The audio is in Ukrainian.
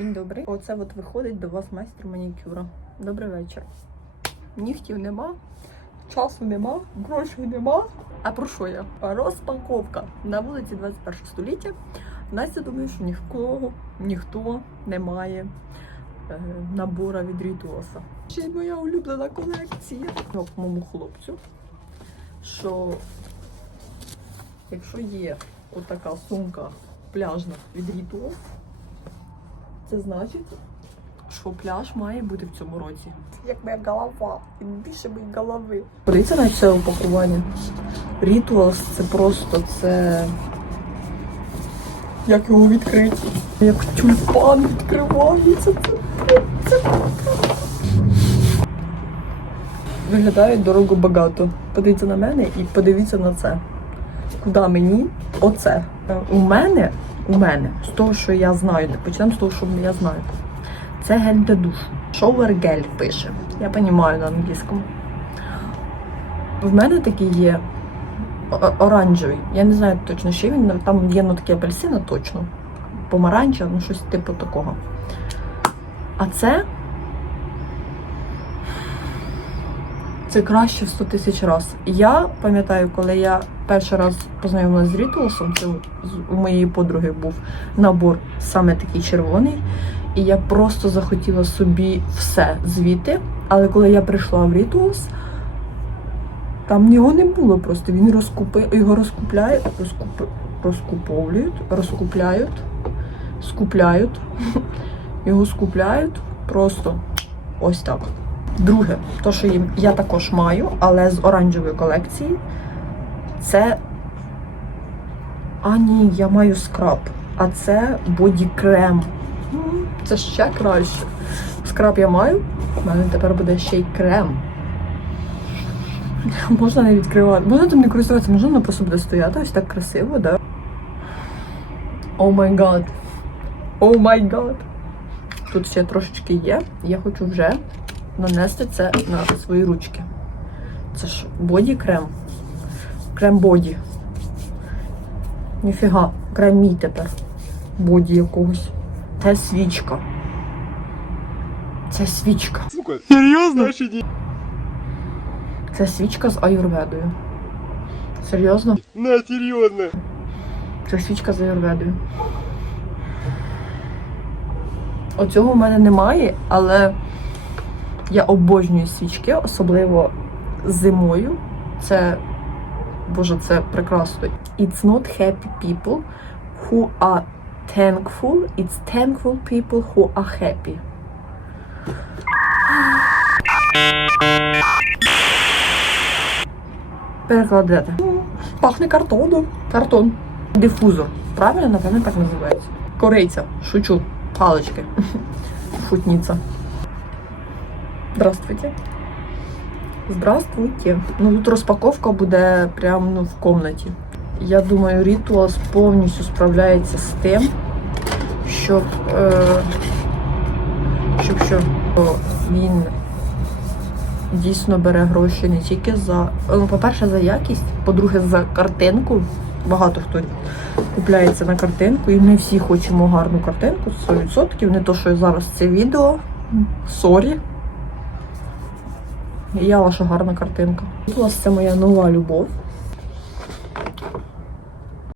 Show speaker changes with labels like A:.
A: День добрий. Оце от виходить до вас майстер манікюра. Добрий вечір. Нігтів нема, часу нема, грошей нема. А про що я? Розпаковка на вулиці 21 століття. Настя думає, що ніхто, ніхто не має е, набора від Рітуоса. Ще й моя улюблена колекція. Моєму хлопцю, що якщо є отака сумка пляжна від Рітуос, це значить, що пляж має бути в цьому році. Як моя голова, він більше моєї голови. Подивіться на це упакування. Rituals це просто це. Як його відкрити? Як тюльпан відкривається. Це, це, Виглядає дорого багато. Подивіться на мене і подивіться на це. Куди мені? Оце. У мене, у мене, з того, що я знаю, почнемо з того, що я знаю. Це гель для душу. Shower гель пише. Я розумію на англійському. В мене такий є оранжевий. Я не знаю точно, що він. Там є ну, такі апельсини точно. Помаранча, ну щось типу такого. А це. Це краще в 100 тисяч раз. Я пам'ятаю, коли я перший раз познайомилася з Рітулосом, це у моєї подруги був набор саме такий червоний. І я просто захотіла собі все звідти. Але коли я прийшла в Рітулос, там його не було просто. Він розкупи, його розкупляють, розкуп, розкуповують, розкупляють, скупляють, його скупляють просто ось так. Друге, то, що я також маю, але з оранжевої колекції, це. А ні, я маю скраб. А це боді-крем. Це ще краще. Скраб я маю, в мене тепер буде ще й крем. Можна не відкривати. Можна там не користуватися, можна воно просто буде стояти ось так красиво, да? О май гад. О май гад. Тут ще трошечки є. Я хочу вже нанести це на свої ручки. Це ж боді-крем. Крем боді. Ніфіга, крем мій тепер. Боді якогось. Це свічка. Це свічка.
B: Сука, серйозно?
A: Це свічка з аюрведою. Серйозно?
B: На, серйозно.
A: Це свічка з аюрведою. Оцього в мене немає, але я обожнюю свічки, особливо зимою. Це, боже, це прекрасно. It's not happy people who are thankful, it's thankful people who are happy. Перекладете. Пахне картоном. Картон. Дифузор. Правильно, напевно, так називається. Корейця. Шучу. Палички. Шутниця. Здравствуйте. Здравствуйте. Ну тут розпаковка буде прямо ну, в комнаті. Я думаю, Rituals повністю справляється з тим, щоб, е, щоб що о, він дійсно бере гроші не тільки за. Ну, по-перше, за якість, по-друге, за картинку. Багато хто купляється на картинку, і ми всі хочемо гарну картинку, 100%. Не то, що зараз це відео. Сорі. Я ваша гарна картинка. Ось це моя нова любов.